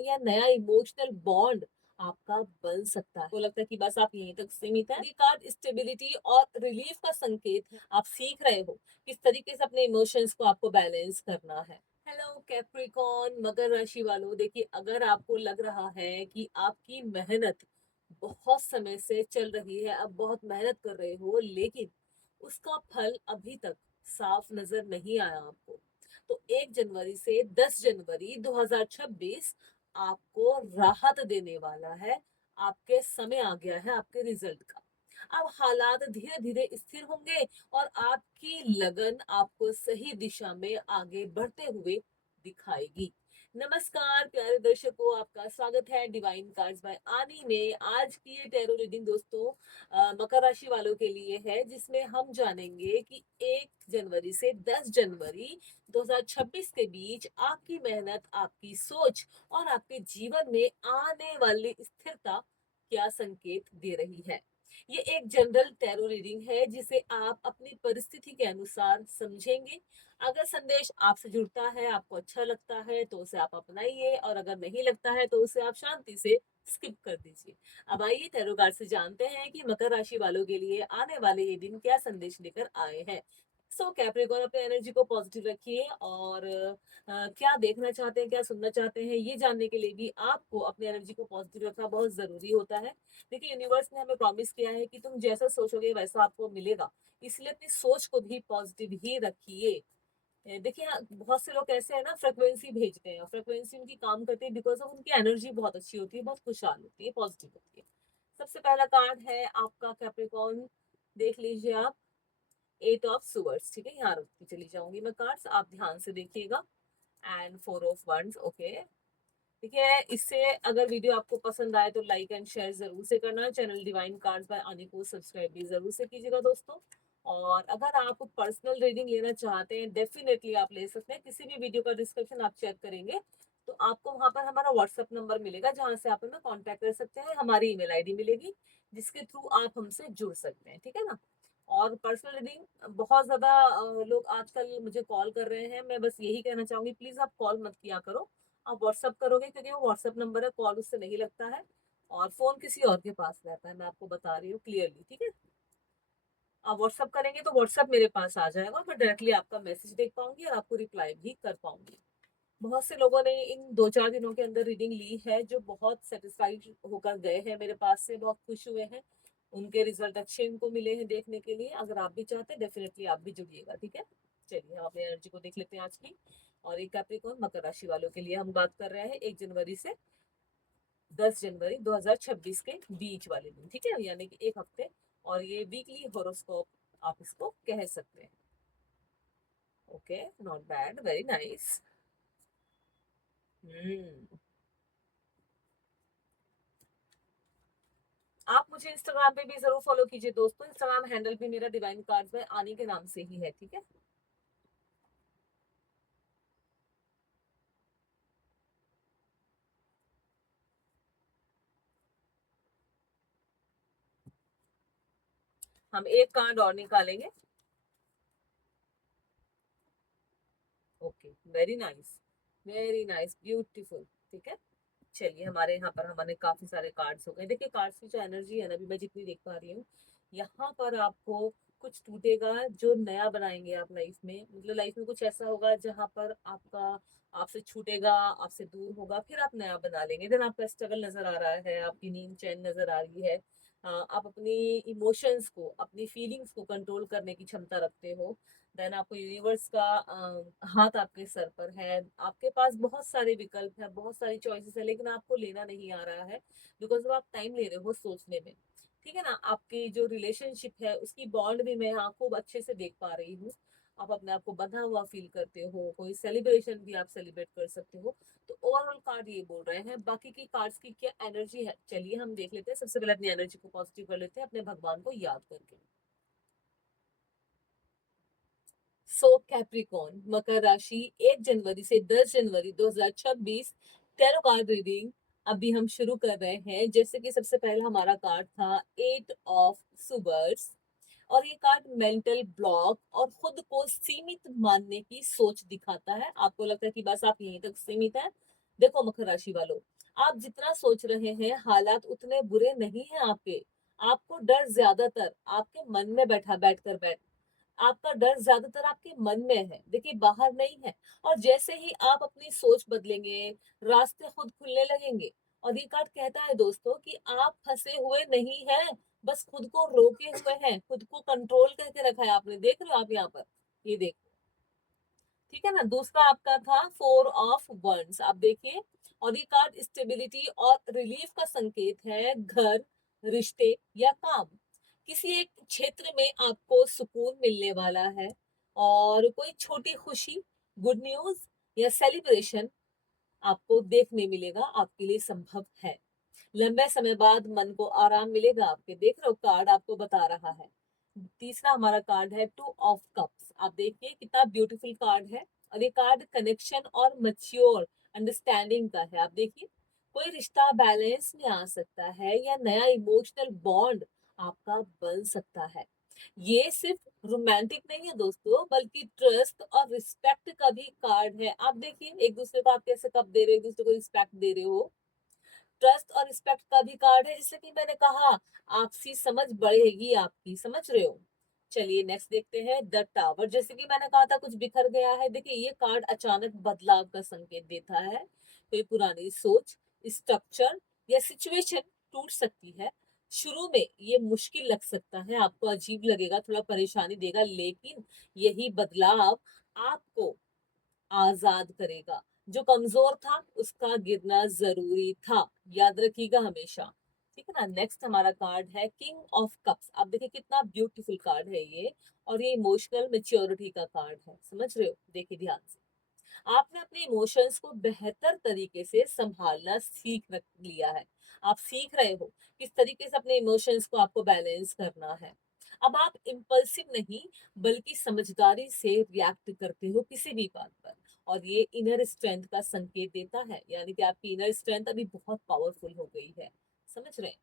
या नया emotional bond आपका बन सकता है। तो लगता है कि बस आप यहीं तक सीमित है। कार्ड स्टेबिलिटी और रिलीफ का संकेत है। आप सीख रहे हो किस तरीके से अपने इमोशंस को आपको बैलेंस करना है। हेलो कैप्रिकॉन मकर राशि वालों, देखिए अगर आपको लग रहा है कि आपकी मेहनत बहुत समय से चल रही है, अब बहुत मेहनत कर रहे हो, लेकिन उसका फल अभी तक साफ नजर नहीं आया आपको, तो 1 जनवरी से 10 जनवरी 2026 आपको राहत देने वाला है। आपके समय आ गया है आपके रिजल्ट का। अब हालात धीरे धीरे स्थिर होंगे और आपकी लगन आपको सही दिशा में आगे बढ़ते हुए दिखाएगी। नमस्कार प्यारे दर्शकों, आपका स्वागत है डिवाइन कार्ड्स बाय आनी में। आज की ये टैरो रीडिंग दोस्तों मकर राशि वालों के लिए है, जिसमें हम जानेंगे कि 1 जनवरी से 10 जनवरी 2026 के बीच आपकी मेहनत, आपकी सोच और आपके जीवन में आने वाली स्थिरता क्या संकेत दे रही है। ये एक जनरल टैरो रीडिंग है जिसे आप अपनी परिस्थिति के अनुसार समझेंगे। अगर संदेश आपसे जुड़ता है, आपको अच्छा लगता है तो उसे आप अपनाइए, और अगर नहीं लगता है तो उसे आप शांति से स्किप कर दीजिए। अब आइए टैरो कार्ड से जानते हैं कि मकर राशि वालों के लिए आने वाले ये दिन क्या संदेश लेकर आए हैं। सो कैप्रिकॉर्न, अपने एनर्जी को पॉजिटिव रखिए और क्या देखना चाहते हैं, क्या सुनना चाहते हैं, ये जानने के लिए भी आपको अपनी एनर्जी को पॉजिटिव रखना बहुत जरूरी होता है। देखिए यूनिवर्स ने हमें प्रॉमिस किया है कि तुम जैसा सोचोगे वैसा आपको मिलेगा, इसलिए अपनी सोच को भी पॉजिटिव ही रखिए। देखिए बहुत से लोग ऐसे हैं ना, फ्रिक्वेंसी भेजते हैं, फ्रिक्वेंसी उनकी काम करती है बिकॉज ऑफ उनकी एनर्जी बहुत अच्छी होती है, बहुत खुशहाल होती है, पॉजिटिव होती है। सबसे पहला कार्ड है आपका कैप्रिकॉर्न, देख लीजिए आप, 8 ऑफ सुवर्स। ठीक है, यहाँ रखती चली जाऊंगी मैं कार्ड्स, आप ध्यान से देखिएगा। And 4 of once. ओके, ठीक है। इससे अगर वीडियो आपको पसंद आए तो लाइक एंड शेयर जरूर से करना। चैनल डिवाइन कार्ड्स बाय आनी को सब्सक्राइब भी जरूर से कीजिएगा दोस्तों। और अगर आप पर्सनल रीडिंग लेना चाहते हैं, डेफिनेटली आप ले सकते हैं। किसी भी वीडियो का डिस्क्रिप्शन आप चेक करेंगे तो आपको वहां पर हमारा व्हाट्सएप नंबर मिलेगा, जहां से आप हमें कांटेक्ट कर सकते हैं। हमारी ईमेल आईडी मिलेगी जिसके थ्रू आप हमसे जुड़ सकते हैं, ठीक है ना। और पर्सनल रीडिंग बहुत ज्यादा लोग आजकल मुझे कॉल कर रहे हैं। मैं बस यही कहना चाहूंगी, प्लीज आप कॉल मत किया करो, आप व्हाट्सअप करोगे, क्योंकि वो व्हाट्सअप नंबर है, कॉल उससे नहीं लगता है और फोन किसी और के पास रहता है। मैं आपको बता रही हूँ क्लियरली, ठीक है। आप व्हाट्सअप करेंगे तो व्हाट्सअप मेरे पास आ जाएगा और मैं डायरेक्टली आपका मैसेज देख पाऊंगी और आपको रिप्लाई भी कर पाऊंगी। बहुत से लोगों ने इन 2-4 दिनों के अंदर रीडिंग ली है जो बहुत सेटिस्फाइड होकर गए हैं मेरे पास से, बहुत खुश हुए हैं। उनके रिजल्ट अच्छे उनको मिले हैं देखने के लिए। अगर आप भी चाहते हैं डेफिनेटली आप भी जुड़िएगा, ठीक है। चलिए हम अपनी एनर्जी को देख लेते हैं आज की। और एक कैप्रिकॉर्न मकर राशि वालों के लिए हम बात कर रहे हैं 1 जनवरी से 10 जनवरी 2026 के बीच वाले दिन, ठीक है, यानी कि एक हफ्ते। और ये वीकली होरोस्कोप आप इसको कह सकते हैं। Okay, not bad, very nice. Hmm, आप मुझे इंस्टाग्राम पे भी जरूर फॉलो कीजिए दोस्तों। इंस्टाग्राम हैंडल भी मेरा डिवाइन कार्ड्स बाय आनी के नाम से ही है, ठीक है। हम एक कार्ड और निकालेंगे। Okay, very nice, very nice, beautiful, ठीक है। चलिए हमारे यहाँ पर हमारे काफी सारे कार्ड्स हो गए। देखिए कार्ड्स की जो एनर्जी है ना, अभी मैं जितनी देख पा रही हूँ, यहाँ पर आपको कुछ टूटेगा जो नया बनाएंगे आप लाइफ में। मतलब लाइफ में कुछ ऐसा होगा जहाँ पर आपका, आपसे छूटेगा, आपसे दूर होगा, फिर आप नया बना लेंगे। देन आपका स्ट्रगल नजर आ रहा है, आपकी नींद चैन नजर आ रही है। आप अपनी इमोशंस को, अपनी फीलिंग्स को कंट्रोल करने की क्षमता रखते हो। देन आपको यूनिवर्स का हाथ आपके सर पर है। आपके पास बहुत सारे विकल्प हैं, बहुत सारी चॉइसेस है, लेकिन आपको लेना नहीं आ रहा है बिकॉज आप टाइम ले रहे हो सोचने में, ठीक है ना। आपकी जो रिलेशनशिप है उसकी बॉन्ड भी मैं यहाँ खूब अच्छे से देख पा रही हूँ। आप अपने आप को बंधा हुआ फील करते हो, कोई सेलिब्रेशन भी आप सेलिब्रेट कर सकते हो। तो ओवरऑल कार्ड ये बोल रहे हैं। बाकी की कार्ड्स की क्या एनर्जी है, चलिए हम देख लेते हैं। सबसे पहले अपनी एनर्जी को पॉजिटिव कर लेते हैं अपने भगवान को याद करके। सो कैप्रिकॉर्न मकर राशि, 1 जनवरी से 10 जनवरी 2026 टैरो कार्ड रीडिंग अभी हम शुरू कर रहे हैं। जैसे कि सबसे पहला हमारा कार्ड था 8 ऑफ सुबर्स, और ये कार्ड मेंटल ब्लॉक और खुद को सीमित मानने की सोच दिखाता है। आपको लगता है कि बस आप यहीं तक सीमित है, देखो मकर राशि वालों, आप जितना सोच रहे हैं हालात उतने बुरे नहीं हैं आपके। आपको डर ज्यादातर आपके मन में बैठ आपका डर ज्यादातर आपके मन में है, देखिए बाहर नहीं है। और जैसे ही आप अपनी सोच बदलेंगे, रास्ते खुद खुलने लगेंगे। और ये कार्ड कहता है दोस्तों कि आप फंसे हुए नहीं हैं, बस खुद को रोके हुए हैं, खुद को कंट्रोल करके रखा है आपने। देख रहे हो आप यहाँ पर, ये देखो, ठीक है ना। दूसरा आपका था फोर ऑफ वंड्स, आप देखिए। और ये कार्ड स्टेबिलिटी और रिलीफ का संकेत है। घर, रिश्ते या काम, किसी एक क्षेत्र में आपको सुकून मिलने वाला है। और कोई छोटी खुशी, गुड न्यूज या सेलिब्रेशन आपको देखने मिलेगा, आपके लिए संभव है। लंबे समय बाद मन को आराम मिलेगा आपके। देख रहे हो कार्ड आपको बता रहा है। तीसरा हमारा कार्ड है टू ऑफ कप्स, आप देखिए कितना ब्यूटीफुल कार्ड है। और ये कार्ड कनेक्शन और मच्योर अंडरस्टैंडिंग का है। आप देखिए, कोई रिश्ता बैलेंस में आ सकता है या नया इमोशनल बॉन्ड आपका बन सकता है। ये सिर्फ रोमांटिक नहीं है दोस्तों, बल्कि ट्रस्ट और रिस्पेक्ट का भी कार्ड है। आप देखिए, एक दूसरे को आप कैसे कब दे रहे हो, एक दूसरे को रिस्पेक्ट दे रहे हो। ट्रस्ट और रिस्पेक्ट का भी कार्ड है, जैसे कि मैंने कहा, आपसी समझ बढ़ेगी आपकी, समझ रहे हो। चलिए नेक्स्ट देखते हैं द टावर। जैसे कि मैंने कहा था कुछ बिखर गया है, देखिए ये कार्ड अचानक बदलाव का संकेत देता है। कोई पुरानी सोच, स्ट्रक्चर या सिचुएशन टूट सकती है। शुरू में ये मुश्किल लग सकता है, आपको अजीब लगेगा, थोड़ा परेशानी देगा, लेकिन यही बदलाव आपको आजाद करेगा। जो कमजोर था उसका गिरना जरूरी था, याद रखिएगा हमेशा। ठीक है ना। नेक्स्ट हमारा कार्ड है किंग ऑफ कप्स, आप देखिए कितना ब्यूटीफुल कार्ड है ये। और ये इमोशनल मेच्योरिटी का कार्ड है, समझ रहे हो, देखिए ध्यान से। आपने अपने इमोशंस को बेहतर तरीके से संभालना सीख रख लिया है। आप सीख रहे हो किस तरीके से अपने इमोशंस को आपको बैलेंस करना है। अब आप इम्पल्सिव नहीं, बल्कि समझदारी से रिएक्ट करते हो किसी भी बात पर। और ये इनर स्ट्रेंथ का संकेत देता है, यानी कि आपकी इनर स्ट्रेंथ अभी बहुत पावरफुल हो गई है, समझ रहे हैं।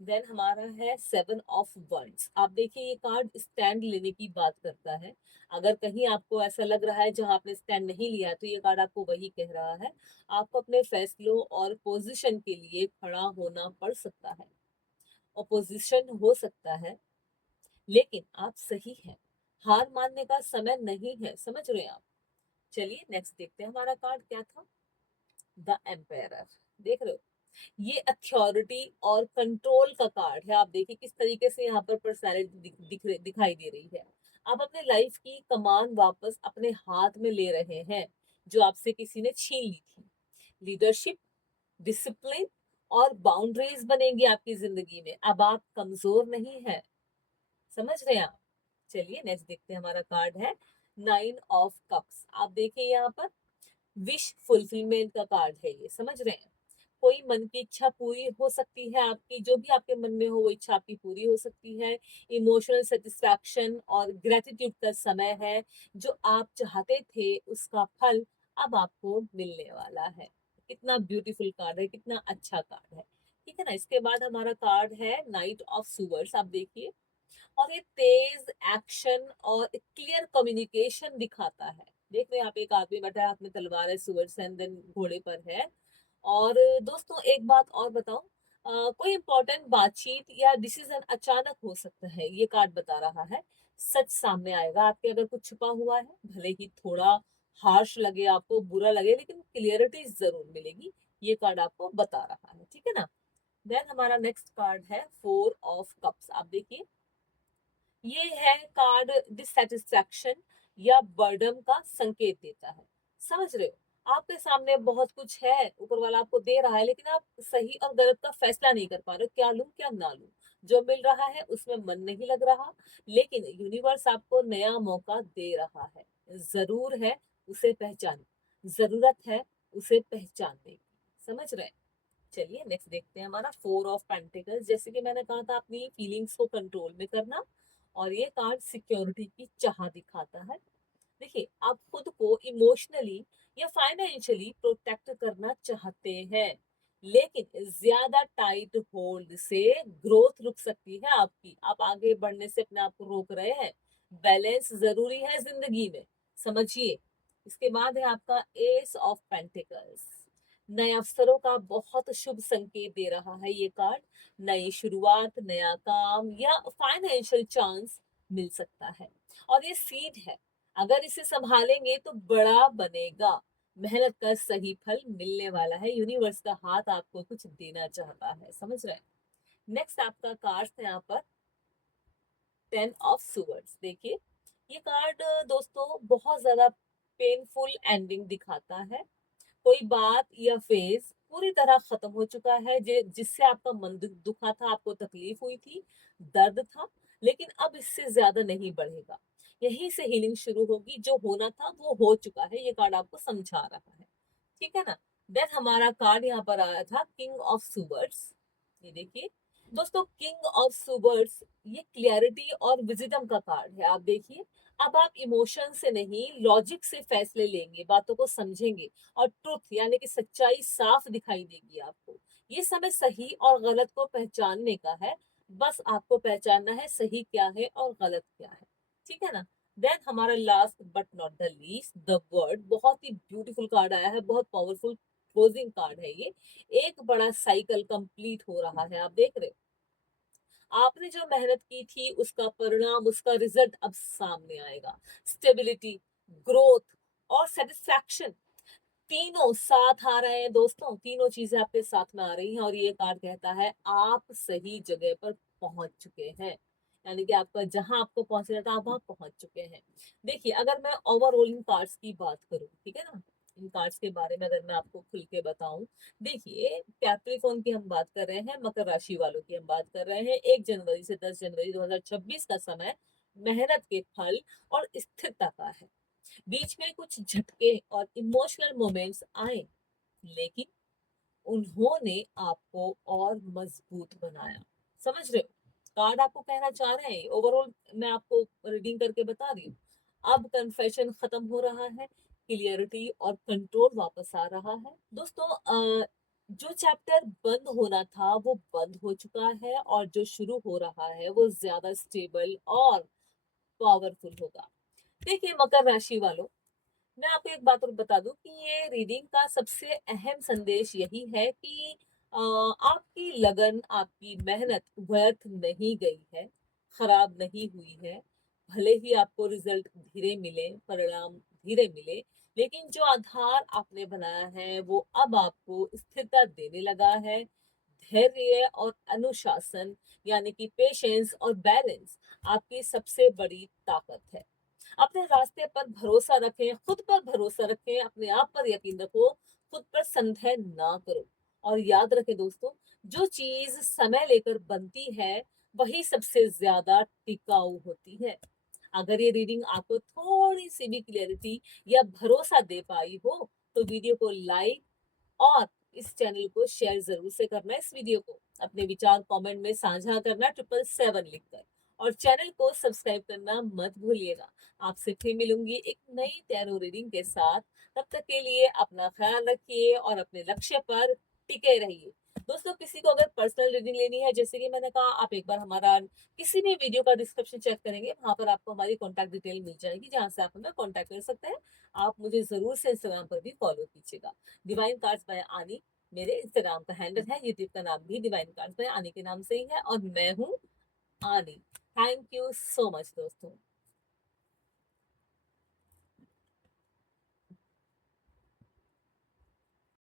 देन हमारा है सेवन ऑफ वंड्स, आप देखिए ये कार्ड स्टैंड लेने की बात करता है। अगर कहीं आपको ऐसा लग रहा है जहां आपने स्टैंड नहीं लिया है, तो ये कार्ड आपको वही कह रहा है। आपको अपने फैसलों और पोजीशन के लिए खड़ा होना पड़ सकता है, अपोजिशन हो सकता है, लेकिन आप सही हैं। हार मानने का समय नहीं है, समझ रहे हैं आप। चलिए नेक्स्ट देखते हैं हमारा कार्ड क्या था। द एम्पायर, देख रहे हो, ये अथॉरिटी और कंट्रोल का कार्ड है। आप देखिए किस तरीके से यहाँ पर पर्सनैलिटी दिखाई दे रही है। आप अपने लाइफ की कमान वापस अपने हाथ में ले रहे हैं, जो आपसे किसी ने छीन ली थी। लीडरशिप, डिसिप्लिन और बाउंड्रीज बनेंगी आपकी जिंदगी में। अब आप कमजोर नहीं है, समझ रहे हैं आप। चलिए नेक्स्ट देखते हैं हमारा कार्ड है नाइन ऑफ कप्स, आप देखिए यहाँ पर विश फुलफिलमेंट का कार्ड है ये, समझ रहे हैं। कोई मन की इच्छा पूरी हो सकती है आपकी, जो भी आपके मन में हो वो इच्छा आपकी पूरी हो सकती है। इमोशनल सेटिस्फैक्शन और ग्रेटिट्यूड का समय है। जो आप चाहते थे उसका फल अब आपको मिलने वाला है। कितना ब्यूटीफुल कार्ड है, कितना अच्छा कार्ड है। ठीक है ना। इसके बाद हमारा कार्ड है नाइट ऑफ सुवर्स, आप देखिए। और ये तेज एक्शन और क्लियर कम्युनिकेशन दिखाता है। देख रहे हैं आप, एक आदमी बैठा है, हाथ में तलवार है, सुवर्ड एंड देन घोड़े पर है। और दोस्तों एक बात और बताऊं, कोई इंपॉर्टेंट बातचीत या डिसीजन अचानक हो सकता है, ये कार्ड बता रहा है। सच सामने आएगा आपके, अगर कुछ छुपा हुआ है, भले ही थोड़ा हार्श लगे आपको, बुरा लगे, लेकिन क्लियरिटी जरूर मिलेगी। ये कार्ड आपको बता रहा है, ठीक है ना। देन हमारा नेक्स्ट कार्ड है फोर ऑफ कप्स, आप देखिए। ये है कार्ड डिससेटिस्फैक्शन या बर्डन का संकेत देता है, समझ रहे हो। आपके सामने बहुत कुछ है, ऊपर वाला आपको दे रहा है, लेकिन आप सही और गलत का फैसला नहीं कर पा रहे हो, क्या लूं क्या ना लूं। जो मिल रहा है उसमें मन नहीं लग रहा, लेकिन यूनिवर्स आपको नया मौका दे रहा है। जरूर है, उसे पहचाने, जरूरत है उसे पहचानने की, समझ रहे हैं। चलिए नेक्स्ट देखते हैं हमारा फोर ऑफ पेंटिकल्स। जैसे कि मैंने कहा था अपनी फीलिंग्स को कंट्रोल में करना। और ये कार्ड सिक्योरिटी की चाह दिखाता है। देखिए आप खुद को इमोशनली या फाइनेंशियली प्रोटेक्ट करना चाहते हैं, लेकिन ज्यादा टाइट होल्ड से ग्रोथ रुक सकती है आपकी। आप आगे बढ़ने से अपने आप को रोक रहे हैं। बैलेंस जरूरी है जिंदगी में, समझिए। इसके बाद है आपका एस ऑफ पेंटिकल्स। नए अवसरों का बहुत शुभ संकेत दे रहा है ये कार्ड। नई शुरुआत, नया काम या फाइनेंशियल चांस मिल सकता है। और ये सीड है, अगर इसे संभालेंगे तो बड़ा बनेगा। मेहनत का सही फल मिलने वाला है। यूनिवर्स का हाथ आपको कुछ देना चाहता है, समझ रहे हैं। नेक्स्ट आपका कार्ड है यहाँ पर 10 ऑफ सूवर्ड्स। देखिए ये कार्ड दोस्तों बहुत ज्यादा पेनफुल एंडिंग दिखाता है। कोई बात या फेज पूरी तरह खत्म हो चुका है, जिससे आपका मन दुखा था, आपको तकलीफ हुई थी, दर्द था, लेकिन अब इससे ज्यादा नहीं बढ़ेगा। यहीं से हीलिंग शुरू होगी। जो होना था वो हो चुका है। ये कार्ड आपको समझा रहा है, ठीक है ना। देन हमारा कार्ड यहाँ पर आया था किंग ऑफ सुवर्ड्स। ये देखिए दोस्तों, किंग ऑफ सुवर्ड्स ये क्लियरिटी और विजिडम का कार्ड है। आप देखिए, अब आप इमोशन से नहीं, लॉजिक से फैसले लेंगे, बातों को समझेंगे और ट्रुथ यानी कि सच्चाई साफ दिखाई देगी आपको। ये समय सही और गलत को पहचानने का है। बस आपको पहचानना है सही क्या है और गलत क्या है, ठीक है ना। देन हमारा last but not the least the word. बहुत ही ब्यूटीफुल कार्ड आया है, बहुत पावरफुल क्लोजिंग कार्ड है ये। एक बड़ा साइकिल कंप्लीट हो रहा है, आप देख रहे हो। आपने जो मेहनत की थी उसका परिणाम, उसका रिजल्ट अब सामने आएगा। स्टेबिलिटी, ग्रोथ और सेटिस्फैक्शन तीनों साथ आ रहे हैं दोस्तों। तीनों चीजें आपके साथ में आ रही हैं और ये कार्ड कहता है आप सही जगह पर पहुंच चुके हैं। यानी कि आपका जहां आपको पहुंचना था आप वहां पहुंच चुके हैं। देखिए अगर मैं ओवरऑल इन कार्ड्स की बात करूं, ठीक है ना, इन कार्ड्स के बारे में अगर मैं आपको खुल के बताऊं। देखिए कैप्रिकॉर्न की हम बात कर रहे हैं, मकर राशि वालों की हम बात कर रहे हैं। 1 जनवरी से 10 जनवरी 2026 का समय मेहनत के फल और स्थिरता का है। बीच में कुछ झटके और इमोशनल मोमेंट्स आए, लेकिन उन्होंने आपको और मजबूत बनाया। समझ रहे हो, कार्ड आपको कहना चाह रहे हैं। ओवरऑल मैं आपको रीडिंग करके बता रही हूँ। अब कन्फेशन खत्म हो रहा है, क्लियरिटी और कंट्रोल वापस आ रहा है दोस्तों। जो चैप्टर बंद होना था वो बंद हो चुका है और जो शुरू हो रहा है वो ज्यादा स्टेबल और पावरफुल होगा। देखिए मकर राशि वालों, मैं आपको एक बात और बता दूं कि ये रीडिंग का सबसे अहम संदेश यही है कि आपकी लगन, आपकी मेहनत व्यर्थ नहीं गई है, खराब नहीं हुई है। भले ही आपको रिजल्ट धीरे मिले, परिणाम धीरे मिले, लेकिन जो आधार आपने बनाया है वो अब आपको स्थिरता देने लगा है। धैर्य और अनुशासन यानी कि पेशेंस और बैलेंस आपकी सबसे बड़ी ताकत है। अपने रास्ते पर भरोसा रखें, खुद पर भरोसा रखें, अपने आप पर यकीन रखो, खुद पर संदेह ना करो। और याद रखें दोस्तों, जो चीज समय लेकर बनती है वही सबसे ज्यादा टिकाऊ होती है। अगर ये रीडिंग आपको थोड़ी सी भी क्लियरिटी या भरोसा दे पाई हो तो वीडियो को लाइक और इस चैनल को शेयर जरूर से करना। इस वीडियो को अपने विचार कमेंट में साझा करना 777 लिखकर, और चैनल को सब्सक्राइब करना मत भूलिएगा। आपसे फिर मिलूंगी एक नई टैरो रीडिंग के साथ। तब तक के लिए अपना ख्याल रखिए और अपने लक्ष्य पर टिके रहिए। दोस्तों किसी को अगर पर्सनल रीडिंग लेनी है, जैसे कि मैंने कहा, आप एक बार हमारा किसी भी वीडियो का डिस्क्रिप्शन चेक करेंगे, वहां पर आपको हमारी कॉन्टैक्ट डिटेल मिल जाएगी, जहां से आप हमें कॉन्टैक्ट कर सकते हैं। आप मुझे जरूर से इंस्टाग्राम पर भी फॉलो कीजिएगा। डिवाइन कार्ड्स बाय आनी मेरे इंस्टाग्राम का हैंडल है। यूट्यूब का नाम भी डिवाइन कार्ड्स बाय आनी के नाम से ही है और मैं हूँ आनी। थैंक यू सो मच दोस्तों।